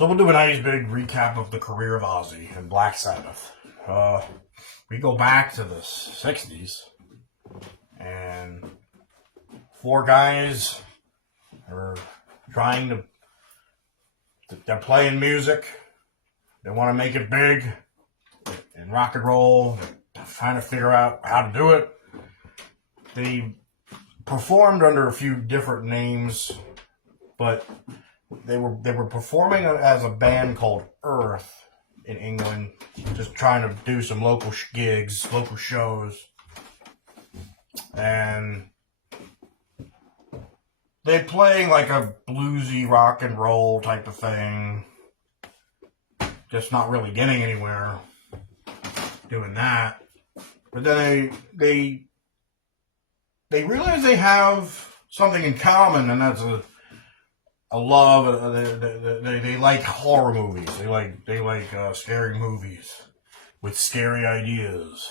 So we'll do a nice big recap of the career of Ozzy and Black Sabbath. We go back to the 60s, and four guys are trying to, they're playing music, they want to make it big in rock and roll, they're trying to figure out how to do it. They performed under a few different names, but they were performing as a band called Earth in England, just trying to do some local gigs, local shows, and they playing like a bluesy rock and roll type of thing, just not really getting anywhere doing that. But then they realize they have something in common, and that's a love. They like horror movies. They like scary movies with scary ideas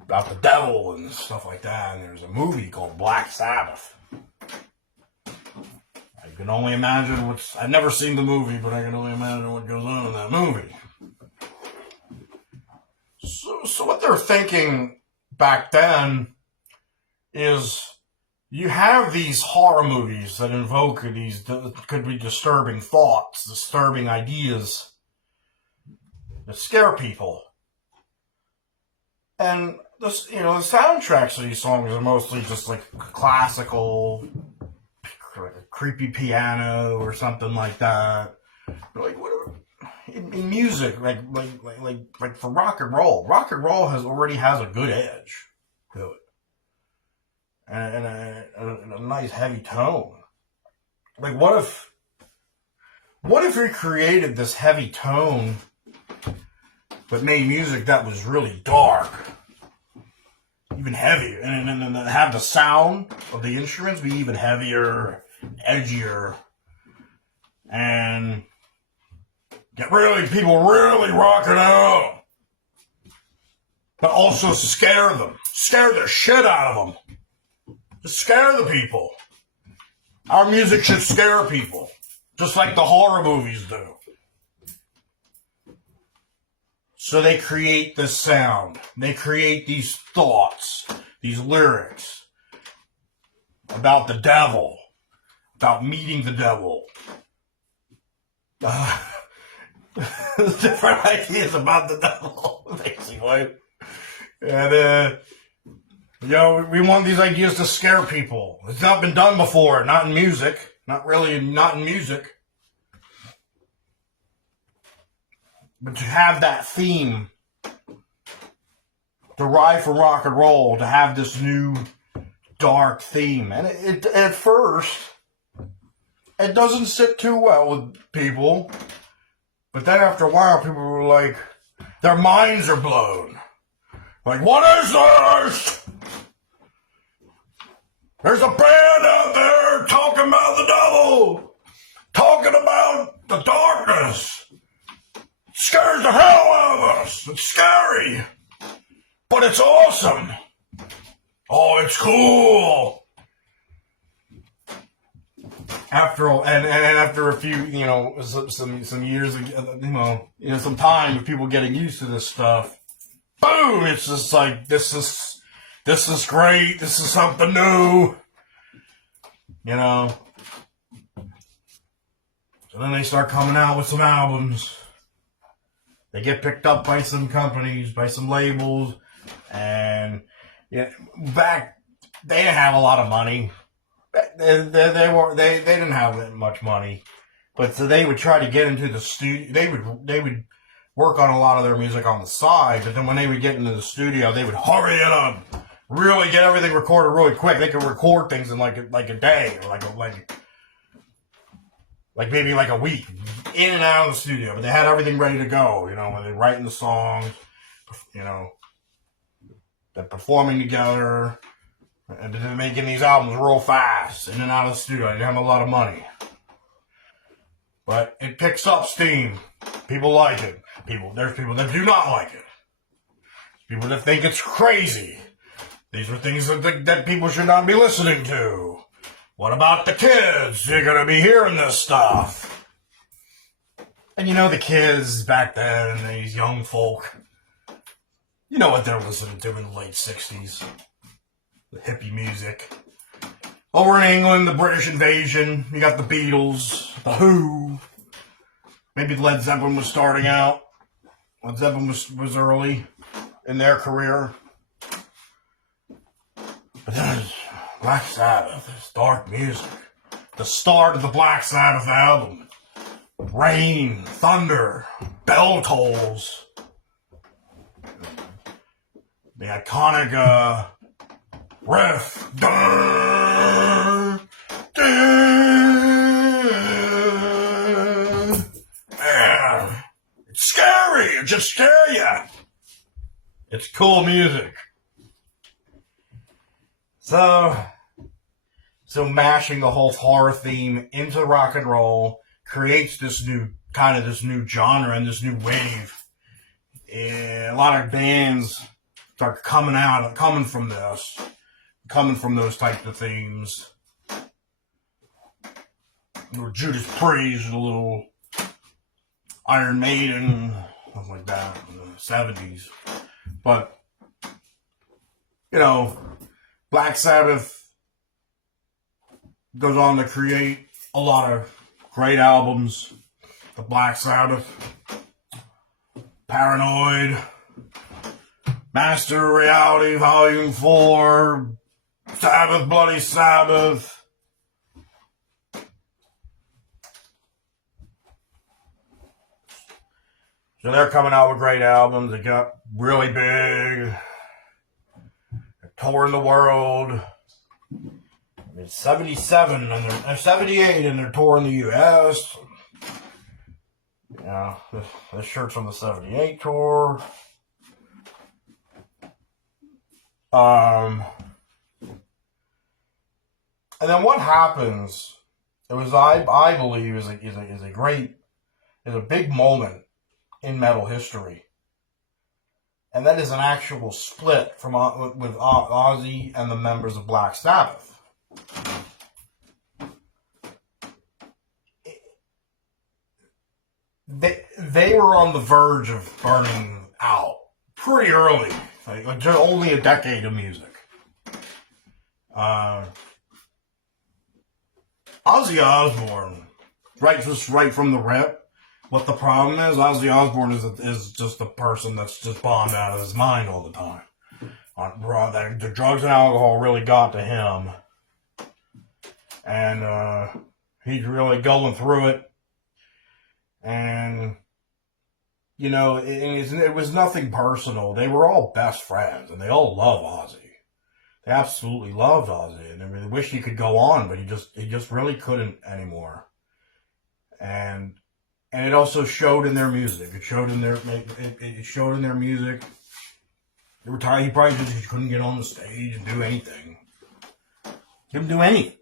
about the devil and stuff like that. And there's a movie called Black Sabbath. I can only imagine I've never seen the movie, but I can only imagine what goes on in that movie. So what they're thinking back then is, you have these horror movies that invoke these could be disturbing thoughts, disturbing ideas that scare people. And the soundtracks of these songs are mostly just like classical, like a creepy piano or something like that. Like in music, like for rock and roll already has a good edge to it. And a nice heavy tone. Like, what if we created this heavy tone, but made music that was really dark, even heavier, and have the sound of the instruments be even heavier, edgier, and get people really rocking out, but also scare the shit out of them. Just scare the people. Our music should scare people, just like the horror movies do. So they create this sound. They create these thoughts, these lyrics about the devil, about meeting the devil. Different ideas about the devil, basically. And, we want these ideas to scare people. It's not been done before, not in music. Not in music. But to have that theme derived from rock and roll, to have this new dark theme. And it at first, it doesn't sit too well with people. But then after a while, people were like, their minds are blown. Like, what is this? There's a band out there talking about the devil, talking about the darkness. It scares the hell out of us. It's scary, but it's awesome. Oh, it's cool. After a few, some years, some time of people getting used to this stuff, boom! It's just like, this is great. This is something new. So then they start coming out with some albums. They get picked up by some companies, by some labels, and back they didn't have a lot of money. They didn't have that much money, but so they would try to get into the studio. They would work on a lot of their music on the side, but then when they would get into the studio, they would hurry it up, really get everything recorded really quick. They could record things in like a day, or like maybe like a week, in and out of the studio. But they had everything ready to go, when they're writing the songs, they're performing together, and they're making these albums real fast, in and out of the studio. They didn't have a lot of money. But it picks up steam. People like it. There's people that do not like it. People that think it's crazy. These are things that people should not be listening to. What about the kids? You're gonna be hearing this stuff. And you know the kids back then, these young folk, you know what they're listening to in the late 60s. The hippie music. Over in England, the British invasion, you got the Beatles, the Who. Maybe Led Zeppelin was starting out. Led Zeppelin was early in their career. But then there's Black Sabbath, this dark music. The start of the Black Sabbath album. Rain, thunder, bell tolls. The iconic riff. Dun, dun. Man, it's scary. It just scare you. It's cool music. So mashing the whole horror theme into rock and roll creates this new genre and this new wave. And a lot of bands start coming from those types of themes. A little Judas Priest, a little Iron Maiden, stuff like that in the 70s. But, you know, Black Sabbath goes on to create a lot of great albums. The Black Sabbath, Paranoid, Master of Reality, Volume 4, Sabbath, Bloody Sabbath. So they're coming out with great albums. They got really big. They're touring the world. It's 77 and they're 78 and they're touring the U.S. Yeah, this shirt's from the 78 tour. And then what happens? It was I believe is a big moment in metal history, and that is an actual split with Ozzy and the members of Black Sabbath. They were on the verge of burning out pretty early, like only a decade of music. Ozzy Osbourne, right from the rip. What the problem is, Ozzy Osbourne is just a person that's just bombed out of his mind all the time. The drugs and alcohol really got to him, and he's really going through it. And you know, it was nothing personal. They were all best friends, and they all love Ozzy. They absolutely loved Ozzy, and they wish he could go on, but he just really couldn't anymore. And it also showed in their music. It showed in their music. They were tired. He probably just couldn't get on the stage and do anything. Couldn't do anything.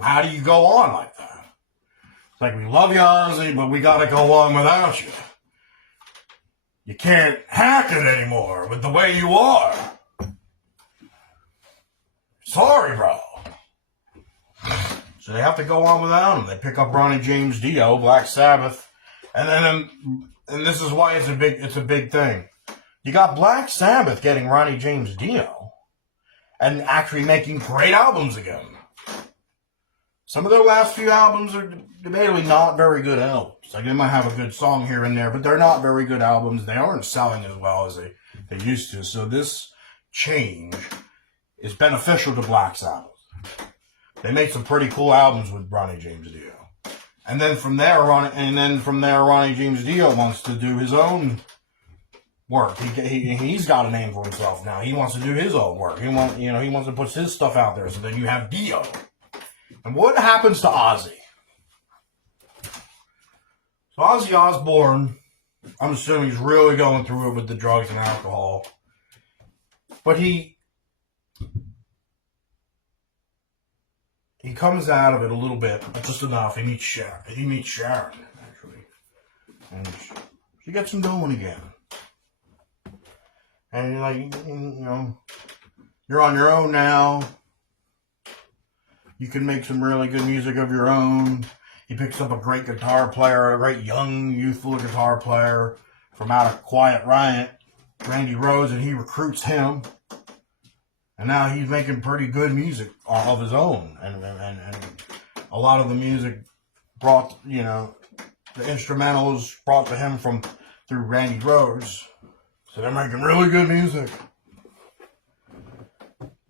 How do you go on like that? It's like, we love you, Ozzy, but we gotta go on without you. You can't hack it anymore with the way you are. Sorry, bro. So they have to go on without him. They pick up Ronnie James Dio, Black Sabbath, and this is why it's a big thing. You got Black Sabbath getting Ronnie James Dio and actually making great albums again. Some of their last few albums are debatably not very good albums. Like, they might have a good song here and there, but they're not very good albums. They aren't selling as well as they used to. So this change is beneficial to Black Sabbath. They made some pretty cool albums with Ronnie James Dio. And then from there, Ronnie James Dio wants to do his own work. He's got a name for himself now. He wants to do his own work. He wants to put his stuff out there. So then you have Dio. And what happens to Ozzy? So Ozzy Osbourne, I'm assuming he's really going through it with the drugs and alcohol. But he comes out of it a little bit, but just enough. He meets Sharon, actually. And she gets him going again. And you're like, you're on your own now. You can make some really good music of your own. He picks up a great guitar player, a great young, youthful guitar player from out of Quiet Riot, Randy Rhoads, and he recruits him. And now he's making pretty good music of his own. And a lot of the music brought, the instrumentals brought to him through Randy Rhoads. So they're making really good music.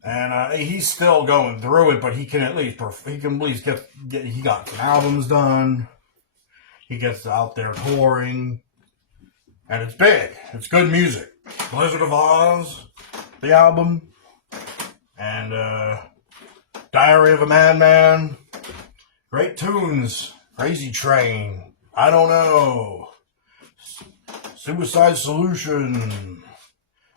And he's still going through it, but he can at least get he got some albums done. He gets out there touring, and it's big. It's good music. Blizzard of Oz, the album, and Diary of a Madman, great tunes. Crazy Train, I Don't Know, Suicide Solution.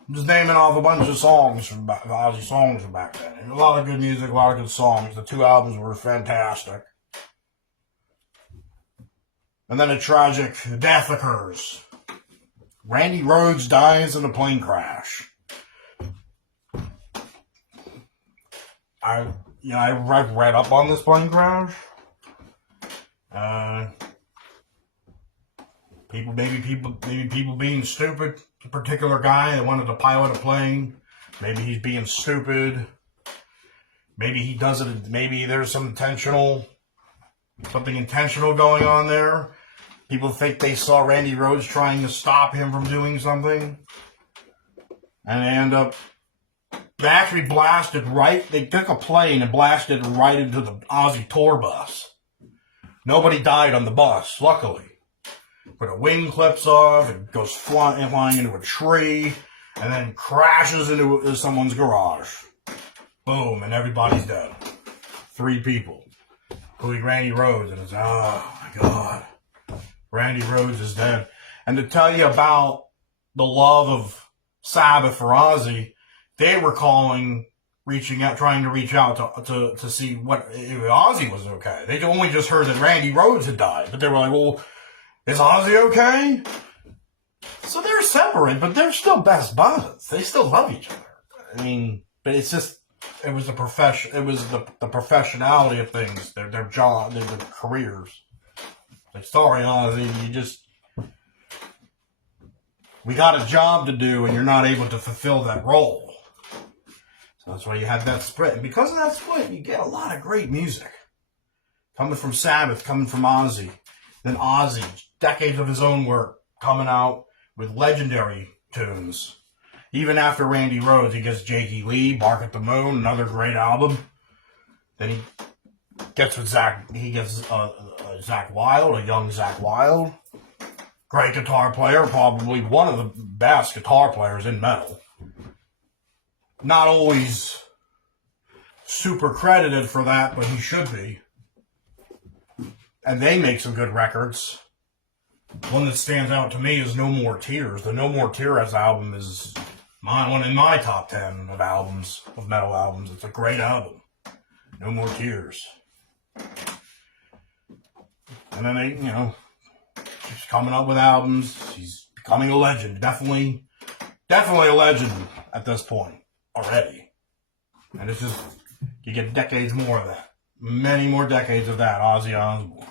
I'm just naming off a bunch of songs Ozzy songs from back then. A lot of good music, a lot of good songs. The two albums were fantastic. And then a tragic death occurs. Randy Rhoads dies in a plane crash. I read up on this plane crash. People being stupid. A particular guy that wanted to pilot a plane. Maybe he's being stupid. Maybe he does it. Maybe there's something intentional going on there. People think they saw Randy Rhoads trying to stop him from doing something, and they end up. They actually blasted right. They took a plane and blasted right into the Ozzy tour bus. Nobody died on the bus, luckily. But a wing clips off, it goes flying into a tree, and then crashes into someone's garage. Boom, and everybody's dead. 3 people. Including Randy Rhoads, and it's, oh my God. Randy Rhoads is dead. And to tell you about the love of Sabbath for Ozzy, they were trying to reach out to see if Ozzy was okay. They only just heard that Randy Rhoads had died, but they were like, well, is Ozzy okay? So they're separate, but they're still best buds. They still love each other. I mean, but it was the professionality of things, their job, their careers. Like, sorry, Ozzy, we got a job to do, and you're not able to fulfill that role. So that's why you had that split. And because of that split, you get a lot of great music. Coming from Sabbath, coming from Ozzy. Then Ozzy, decades of his own work, coming out with legendary tunes. Even after Randy Rhoads, he gets Jakey Lee, Bark at the Moon, another great album. Then he gets with Zach Wild, a young Zach Wild. Great guitar player, probably one of the best guitar players in metal. Not always super credited for that, but he should be. And they make some good records. One that stands out to me is No More Tears. The No More Tears album is one in my top 10 of albums, of metal albums. It's a great album. No More Tears. And then they, keeps coming up with albums. He's becoming a legend. Definitely a legend at this point already. And it's just, you get decades more of that. Many more decades of that, Ozzy Osbourne.